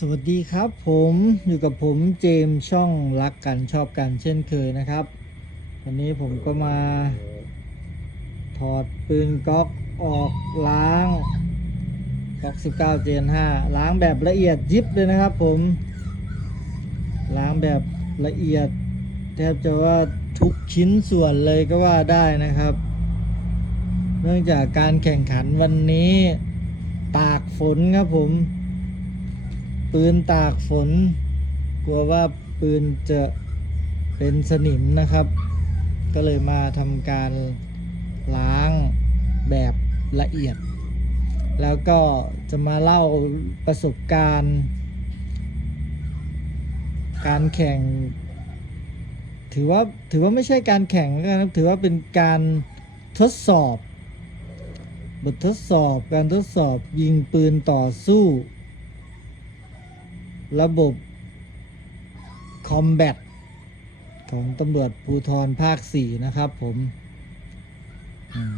สวัสดีครับผมอยู่กับผมเจมช่องรักกันชอบกันเช่นเคยนะครับ วันนี้ผมก็มา ถอดปืนก๊อกออกล้างก๊อก19 เจน5ล้างแบบละเอียดยิบเลยนะครับผม ล้างแบบละเอียด แทบจะว่าทุกชิ้นส่วนเลยก็ว่าได้นะครับ เนื่องจากการแข่งขันวันนี้ ตากฝนครับผม ปืนตากฝน กลัวว่าปืนจะเป็นสนิมนะครับ ก็เลยมาทำการล้างแบบละเอียด แล้วก็จะมาเล่าประสบการณ์ การแข่ง ถือว่าถือว่าไม่ใช่การแข่งนะครับถือว่าเป็นการทดสอบ บททดสอบการทดสอบยิงปืนต่อสู้ ระบบ Combat ของตำรวจภูธรภาค 4 นะครับผมอืม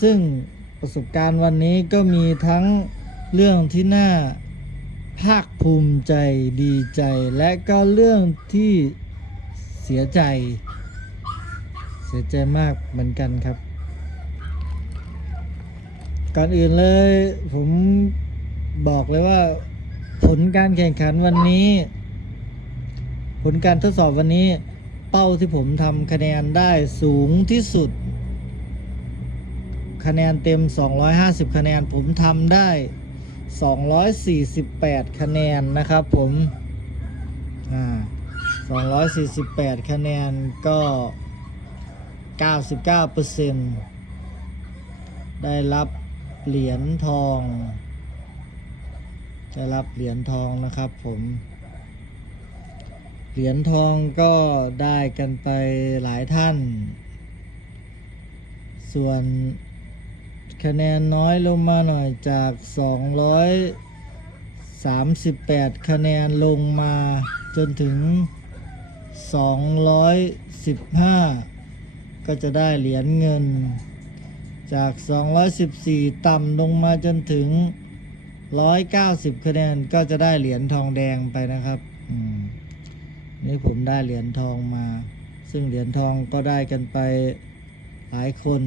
ซึ่งประสบการณ์วันนี้ก็มีทั้งเรื่องที่น่าภาคภูมิใจดีใจ และก็เรื่องที่เสียใจ เสียใจมากเหมือนกันครับ ก่อนอื่นเลยผมบอกเลยว่า ผลการแข่งขันวันนี้ ผลการทดสอบวันนี้ เป้าที่ผมทำคะแนนได้สูงที่สุด คะแนนเต็ม 250 คะแนนผมทำได้ 248 คะแนนนะครับผมอ่า248 คะแนนก็ 99%ได้รับเหรียญทอง ได้รับเหรียญทองนะครับผม เหรียญทองก็ได้กันไปหลายท่าน ส่วนคะแนนน้อยลงมาหน่อยจาก 238 คะแนนลงมาจนถึง 215 ก็จะได้เหรียญเงิน จาก 214 ต่ำลงมาจนถึง 190 คะแนนก็จะได้เหรียญทองแดงไปนะครับนี่ผมได้เหรียญทองมา ซึ่งเหรียญทองก็ได้กันไปหลายคน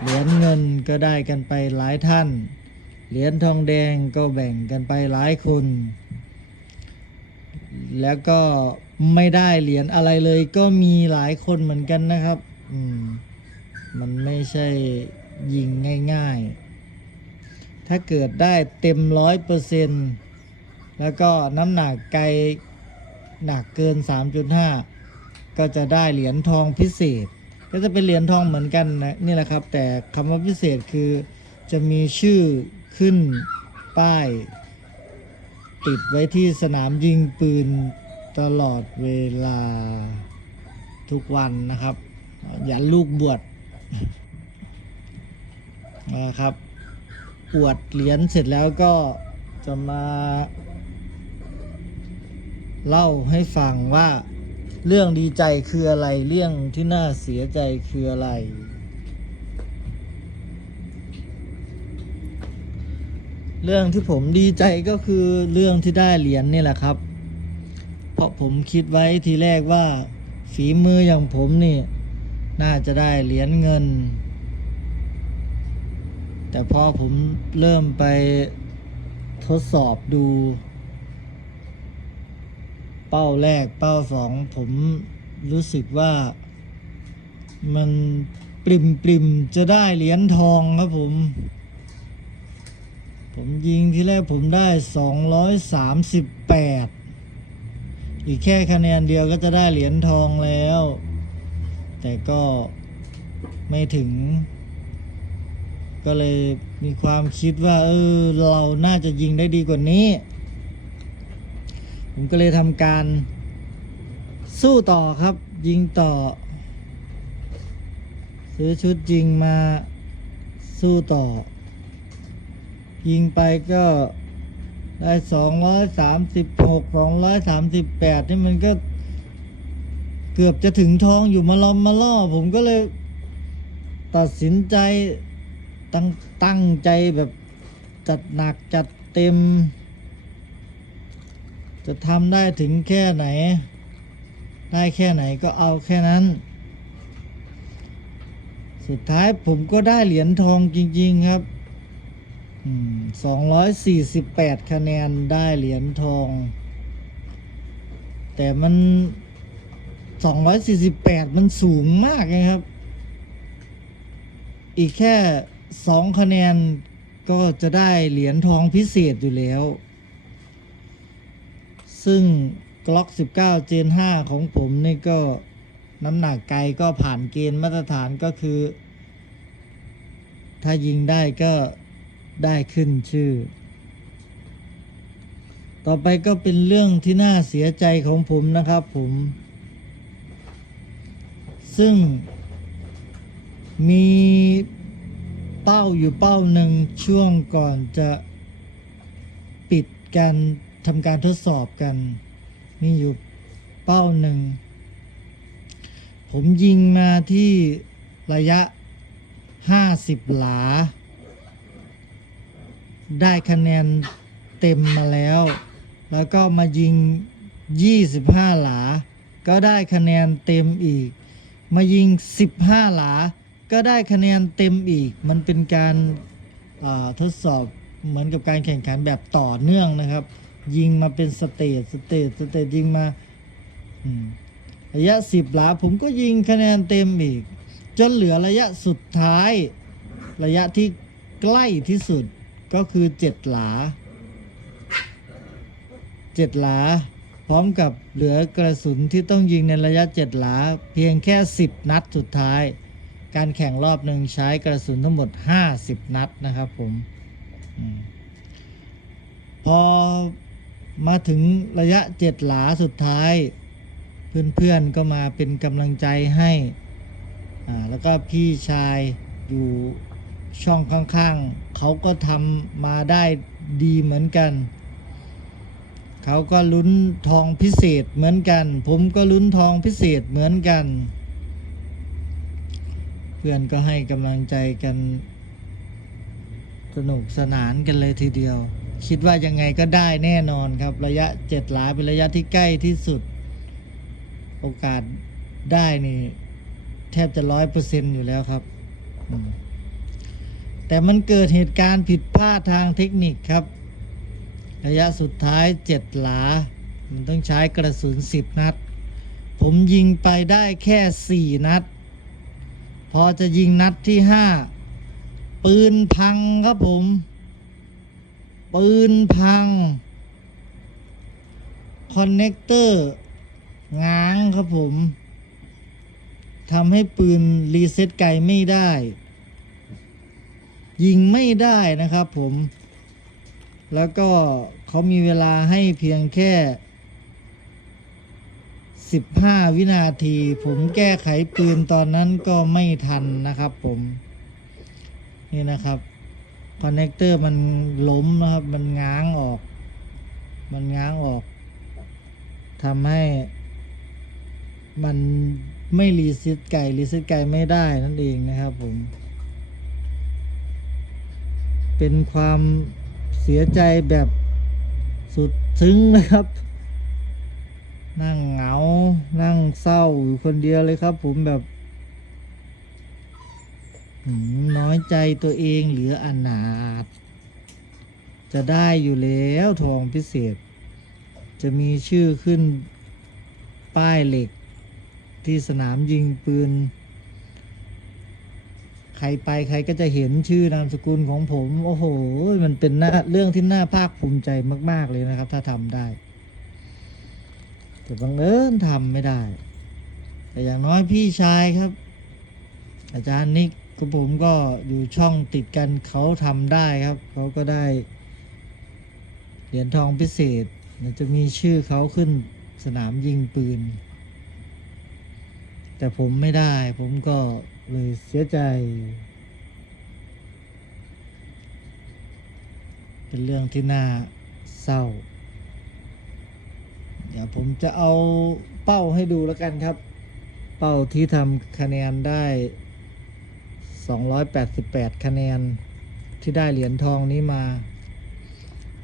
เหรียญเงินก็ได้กันไปหลายท่าน เหรียญทองแดงก็แบ่งกันไปหลายคน แล้วก็ไม่ได้เหรียญอะไรเลยก็มีหลายคนเหมือนกันนะครับ อืม มันไม่ใช่ยิงง่าย ๆ ถ้าเกิดได้เต็มร้อยเปอร์เซ็นแล้วก็น้ำหนักไกลหนักเกิน 3.5 ก็จะได้เหรียญทองพิเศษ ก็จะเป็นเหรียญทองเหมือนกันนะนี่แหละครับ แต่คำว่าพิเศษคือจะมีชื่อขึ้นป้าย ติดไว้ที่สนามยิงปืนตลอดเวลาทุกวันนะครับ อย่าลูกบวชนะครับ อวดเหรียญเสร็จแล้วก็จะมา เล่าให้ฟังว่าเรื่องดีใจคืออะไรเรื่องที่น่าเสียใจคืออะไร เรื่องที่ผมดีใจก็คือเรื่องที่ได้เหรียญนี่แหละครับ เพราะผมคิดไว้ทีแรกว่า ฝีมืออย่างผมนี่ น่าจะได้เหรียญเงิน แต่พอผมเริ่มไปทดสอบดู เป้าแรกเป้าสองผมรู้สึกว่ามันปริมปริมจะได้เหรียญทองครับผม ผมยิงที่แรกผมได้สองร้อยสามสิบแปดอีกแค่คะแนนเดียวก็จะได้เหรียญทองแล้ว แต่ก็ไม่ถึง ก็เลยมีความคิดว่า เออ เราน่าจะยิงได้ดีกว่านี้ ผมก็เลยทำการสู้ต่อครับ ยิงต่อ ซื้อชุดยิงมาสู้ต่อ ยิงไปก็ได้สองร้อยสามสิบหกสองร้อยสามสิบแปดนี่มันก็เกือบจะถึงทองอยู่มาล้อมมาล่อ ผมก็เลยตัดสินใจ ตั้งตั้งใจแบบจัดหนักจัดเต็ม จะทำได้ถึงแค่ไหน ได้แค่ไหนก็เอาแค่นั้น สุดท้ายผมก็ได้เหรียญทองจริง ๆ ครับสองร้อยสี่สิบแปดคะแนนได้เหรียญทอง แต่มันสองร้อยสี่สิบแปดมันสูงมากนะครับ อีกแค่ สองคะแนนก็จะได้เหรียญทองพิเศษอยู่แล้ว ซึ่ง Glock 19 Gen 5 ของผมนี่ก็น้ำหนักไกลก็ผ่านเกณฑ์มาตรฐานก็คือ ถ้ายิงได้ก็ได้ขึ้นชื่อ ต่อไปก็เป็นเรื่องที่น่าเสียใจของผมนะครับผม ซึ่งมี เป้าอยู่เป้าหนึ่งช่วงก่อนจะปิดการทำการทดสอบกัน มีอยู่เป้าหนึ่ง ผมยิงมาที่ระยะ 50 หลา ได้คะแนนเต็มมาแล้ว แล้วก็มายิง 25 หลา ก็ได้คะแนนเต็มอีก มายิง 15 หลา ก็ได้คะแนนเต็มอีก มันเป็นการทดสอบเหมือนกับการแข่งขันแบบต่อเนื่องนะครับ ยิงมาเป็นสเตจสเตจสเตจยิงมาระยะ 10หลาผมก็ยิงคะแนนเต็มอีก จนเหลือระยะสุดท้าย ระยะที่ใกล้ที่สุดก็คือ 7 หลา 7 หลา พร้อมกับเหลือกระสุนที่ต้องยิงในระยะ 7 หลา เพียงแค่ 10 นัดสุดท้าย การแข่งรอบหนึ่งใช้กระสุนทั้งหมด 50 นัดนะครับผมอมพอมาถึงระยะ7หลาสุดท้าย เพื่อนๆก็มาเป็นกำลังใจให้อ่าแล้วก็พี่ชายอยู่ช่องข้างๆ เขาก็ทำมาได้ดีเหมือนกัน เขาก็ลุ้นทองพิเศษเหมือนกัน ผมก็ลุ้นทองพิเศษเหมือนกัน เพื่อนก็ให้กำลังใจกัน สนุกสนานกันเลยทีเดียว คิดว่ายังไงก็ได้แน่นอนครับ ระยะเจ็ดหลาเป็นระยะที่ใกล้ที่สุด โอกาสได้นี่ แทบจะร้อยเปอร์เซ็นอยู่แล้วครับ แต่มันเกิดเหตุการณ์ผิดพลาดทางเทคนิคครับ ระยะสุดท้ายเจ็ดหลา มันต้องใช้กระสุนสิบนัด ผมยิงไปได้แค่สี่นัด พอจะยิงนัดที่ห้าปืนพังครับผม ปืนพัง คอนเนคเตอร์ง้างครับผมทำให้ปืนรีเซ็ตไกลไม่ได้ ยิงไม่ได้นะครับผม แล้วก็เขามีเวลาให้เพียงแค่ 15 วินาที ผมแก้ไขปืนตอนนั้นก็ไม่ทันนะครับผม นี่นะครับคอนเนคเตอร์มันล้มนะครับ มันง้างออก มันง้างออกทำให้ มันไม่รีเซ็ตไก่รีเซ็ตไก่ไม่ได้นั่นเองนะครับผม เป็นความเสียใจแบบสุดซึ้งนะครับ นั่งเหงา นั่งเศร้าอยู่คนเดียวเลยครับ ผมแบบน้อยใจตัวเองเหลืออนาถจะได้อยู่แล้วทองพิเศษ จะมีชื่อขึ้นป้ายเหล็ก ที่สนามยิงปืน ใครไปใครก็จะเห็นชื่อนามสกุลของผม โอ้โห มันเป็นหน้าเรื่องที่น่าภาคภูมิใจมาก ๆ เลยนะครับ ถ้าทำได้ แต่บังเอิญทำไม่ได้ แต่อย่างน้อยพี่ชายครับ อาจารย์นิกกับผมก็อยู่ช่องติดกันเขาทำได้ครับ เขาก็ได้เหรียญทองพิเศษจะมีชื่อเขาขึ้นสนามยิงปืน แต่ผมไม่ได้ ผมก็เลยเสียใจ เป็นเรื่องที่น่าเศร้า ดี๋ยวผมจะเอาเป้าให้ดูแล้วกันครับ เป้าที่ทำคะแนนได้ 288 คะแนนที่ได้เหรียญทองนี้มา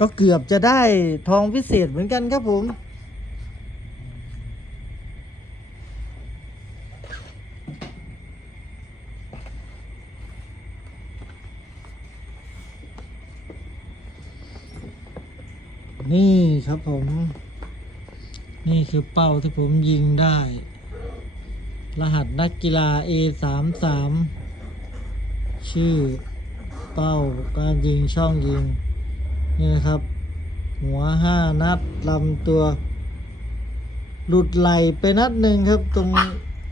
ก็เกือบจะได้ทองพิเศษเหมือนกันครับผมนี่ครับผม นี่คือเป้าที่ผมยิงได้ รหัสนักกีฬา A 3 3ชื่อเป้าการยิงช่องยิง นี่นะครับ หัวห้านัดลำตัว หลุดไหลไปนัดหนึ่งครับ ตรง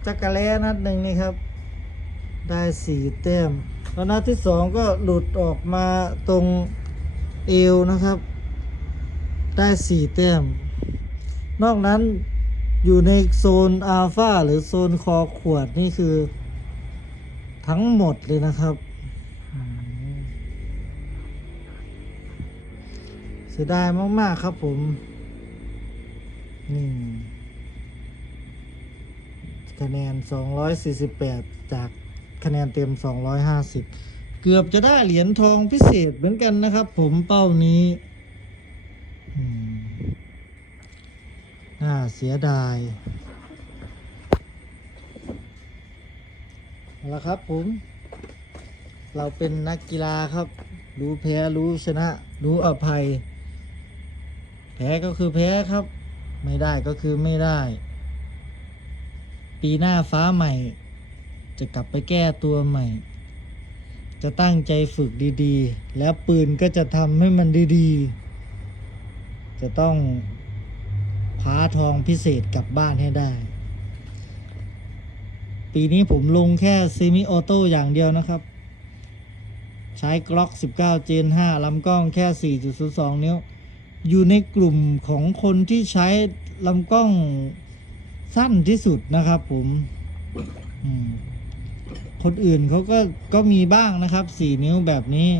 จักรแล้นัดหนึ่งนี่ครับ ได้สี่แต้มแล้วนัดที่สองก็หลุดออกมาตรงเอวนะครับ ได้สี่แต้ม นอกนั้นอยู่ในโซนอัลฟาหรือโซนคอขวดนี่คือ ทั้งหมดเลยนะครับเสียดายมาก ๆ ครับผม นี่ คะแนน 248 จากคะแนนเต็ม 250 เกือบจะได้เหรียญทองพิเศษเหมือนกันนะครับผมเป้านี้ น่าเสียดายเอาละครับผม เราเป็นนักกีฬาครับ รู้แพ้รู้ชนะ รู้อภัย แพ้ก็คือแพ้ครับ ไม่ได้ก็คือไม่ได้ ปีหน้าฟ้าใหม่ จะกลับไปแก้ตัวใหม่ จะตั้งใจฝึกดีๆ แล้วปืนก็จะทำให้มันดีๆ จะต้อง คว้าทองพิเศษกลับบ้านให้ได้ ปีนี้ผมลงแค่ซีมิออโต้อย่างเดียวนะครับ ใช้กล็อก 19 เจน 5ลำกล้องแค่ 4.02 นิ้ว อยู่ในกลุ่มของคนที่ใช้ลำกล้องสั้นที่สุดนะครับผมอืมคนอื่นเขาก็ก็มีบ้างนะครับ 4 นิ้วแบบนี้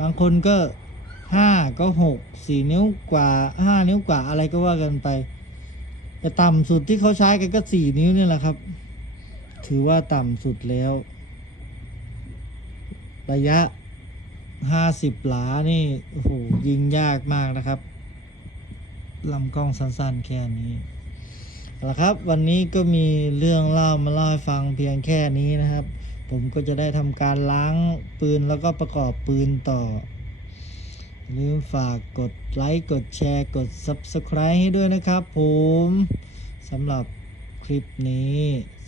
บางคนก็ ห้าก็หกสี่นิ้วกว่าห้านิ้วกว่าอะไรก็ว่ากันไป แต่ต่ำสุดที่เขาใช้กันก็สี่นิ้วนี่แหละครับ ถือว่าต่ำสุดแล้ว ระยะห้าสิบหลานี่โอ้โหยิงยากมากนะครับลำกล้องสั้นๆแค่นี้ละครับ วันนี้ก็มีเรื่องเล่ามาเล่าให้ฟังเพียงแค่นี้นะครับ ผมก็จะได้ทำการล้างปืนแล้วก็ประกอบปืนต่อ ลืมฝากกดไลค์ กดแชร์ กด Subscribe ให้ด้วยนะครับผมสำหรับคลิปนี้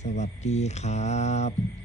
สวัสดีครับ